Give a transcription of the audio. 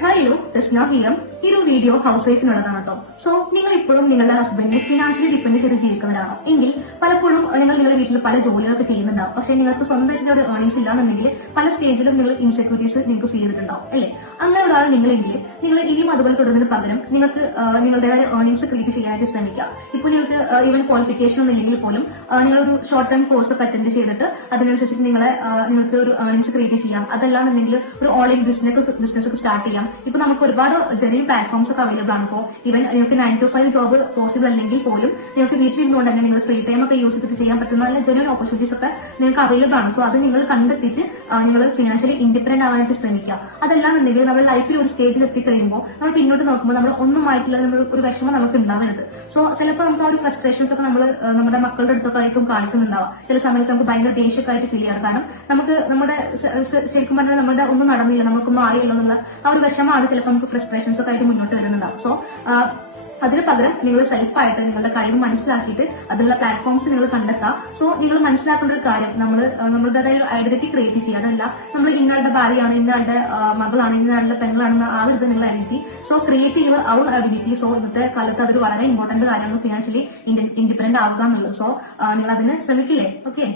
Hello Krishna ഹിയം. ഈ ഒരു video house വൈഫിനുള്ളതാണ് കേട്ടോ. സോ നിങ്ങൾ ഇപ്പോഴും നിങ്ങളുടെ ഹസ്ബൻഡിനെ ഫിനാൻഷ്യലി ഡിപ്പെൻഡ് ചെയ്ത് ജീവിക്കുന്നവരാണോ എങ്കിൽ പലപ്പോഴും നിങ്ങൾ നിങ്ങളുടെ വീട്ടിൽ പല ജോലികളൊക്കെ ചെയ്യുന്നുണ്ടാവും. പക്ഷേ നിങ്ങൾക്ക് സ്വന്തമായിട്ട് ഒരു ഏർണിംഗ്സ് ഇല്ലാന്നുണ്ടെങ്കിൽ പല സ്റ്റേജിലും നിങ്ങൾ ഇൻസെക്യൂരിറ്റീസ് നിങ്ങൾക്ക് ഫീൽ ചെയ്തിട്ടുണ്ടാവും അല്ലേ? അങ്ങനെ ഒരാൾ നിങ്ങളെങ്കിൽ നിങ്ങൾ ഇനിയും അതുപോലെ തുടരുന്നതിന് പകരം നിങ്ങൾക്ക് നിങ്ങളുടേതായ ഏർണിംഗ്സ് ക്രിയേറ്റ് ചെയ്യാനായിട്ട് ശ്രമിക്കുക. ഇപ്പോൾ നിങ്ങൾക്ക് ഈവൻ ക്വാളിഫിക്കേഷൻ ഒന്നും ഇല്ലെങ്കിൽ പോലും നിങ്ങളൊരു ഷോർട്ട് ടൈം കോഴ്സ് ഒക്കെ അറ്റൻഡ് ചെയ്തിട്ട് അതിനനുസരിച്ച് നിങ്ങൾക്ക് ഒരു ഏർണിംഗ്സ് ക്രിയേറ്റ് ചെയ്യാം. അതല്ലാന്നുണ്ടെങ്കിൽ ഒരു ഓൺലൈൻ ബിസിനസ് ഒക്കെ സ്റ്റാർട്ട് ചെയ്യാം. ഇപ്പൊ നമുക്ക് ഒരുപാട് ജെന്യൂൻ പ്ലാറ്റ്ഫോംസ് ഒക്കെ അവൈലബിൾ ആണ്. ഇപ്പോൾ ഈവൻ നിങ്ങൾക്ക് 9 to 5 ജോബ് പോസിബിൾ അല്ലെങ്കിൽ പോലും നിങ്ങൾക്ക് വീട്ടിലിരുന്നുകൊണ്ട് തന്നെ നിങ്ങൾ ഫ്രീ ടൈം ഒക്കെ യൂസ് ചെയ്തിട്ട് ചെയ്യാൻ പറ്റുന്ന നല്ല ജെന്യൂൻ ഓപ്പർച്യൂണിറ്റീസ് ഒക്കെ നിങ്ങൾക്ക് അവൈലബിൾ ആണ്. സോ അത് നിങ്ങൾ കണ്ടെത്തിയിട്ട് നിങ്ങൾ ഫിനാൻഷ്യലി ഇൻഡിപെൻഡന്റ് ആവാനായിട്ട് ശ്രമിക്കുക. അതല്ലാന്നുണ്ടെങ്കിൽ നമ്മുടെ ലൈഫിൽ ഒരു സ്റ്റേജിൽ എത്തിക്കഴിയുമ്പോൾ നമ്മൾ പിന്നോട്ട് നോക്കുമ്പോൾ നമ്മൾ ഒന്നുമായിട്ടില്ല നമ്മൾ ഒരു വിഷമം നമുക്ക് ഉണ്ടാവരുത്. സോ ചിലപ്പോൾ നമുക്ക് ആ ഒരു ഫ്രസ്ട്രേഷൻസ് ഒക്കെ നമ്മൾ നമ്മുടെ മക്കളുടെ അടുത്തൊക്കെ ആയിരിക്കും കാണിക്കുന്നുണ്ടാവും. ചില സമയത്ത് നമുക്ക് ഭയങ്കര ദേഷ്യമൊക്കെ ആയിട്ട് ഫീൽ ചെയ്യാറ്. കാരണം നമുക്ക് നമ്മുടെ ശരിക്കും പറഞ്ഞാൽ നമ്മുടെ ഒന്നും നടന്നില്ല, നമുക്കൊന്നും ആയില്ല എന്നുള്ള ആ ഒരു വിഷമാണ് ചിലപ്പോൾ നമുക്ക് ഫ്രസ്ട്രേഷൻസ് ഒക്കെ ആയിട്ട് മുന്നോട്ട് വരുന്നുണ്ടാവും. സോ അതിന് പകരം നിങ്ങൾ സെൽഫായിട്ട് നിങ്ങളുടെ കഴിവ് മനസ്സിലാക്കിയിട്ട് അതിലുള്ള പ്ലാറ്റ്ഫോംസ് നിങ്ങൾ കണ്ടെത്താം. സോ നിങ്ങൾ മനസ്സിലാക്കേണ്ട ഒരു കാര്യം നമ്മളുടേതായ ഒരു ഐഡന്റിറ്റി ക്രിയേറ്റ് ചെയ്യുക. അതല്ല നമ്മൾ ഇന്നയാളുടെ ഭാര്യയാണ്, ഇന്നയാളുടെ മകളാണ്, ഇന്നയാളുടെ പെങ്ങളാണെന്ന് ആ ഒരു നിങ്ങളുടെ ഐഡന്റിറ്റി. സോ ക്രിയേറ്റ് ചെയ്യുക അവർ ഐഡന്റിറ്റി. സോ ഇന്നത്തെ കാലത്ത് അതൊരു വളരെ ഇമ്പോർട്ടന്റ് കാര്യമാണ് ഫിനാൻഷ്യലി ഇൻഡിപെൻഡന്റ് ആവുക എന്നുള്ളത്. സോ നിങ്ങൾ അതിന് ശ്രമിക്കില്ലേ? ഓക്കെ.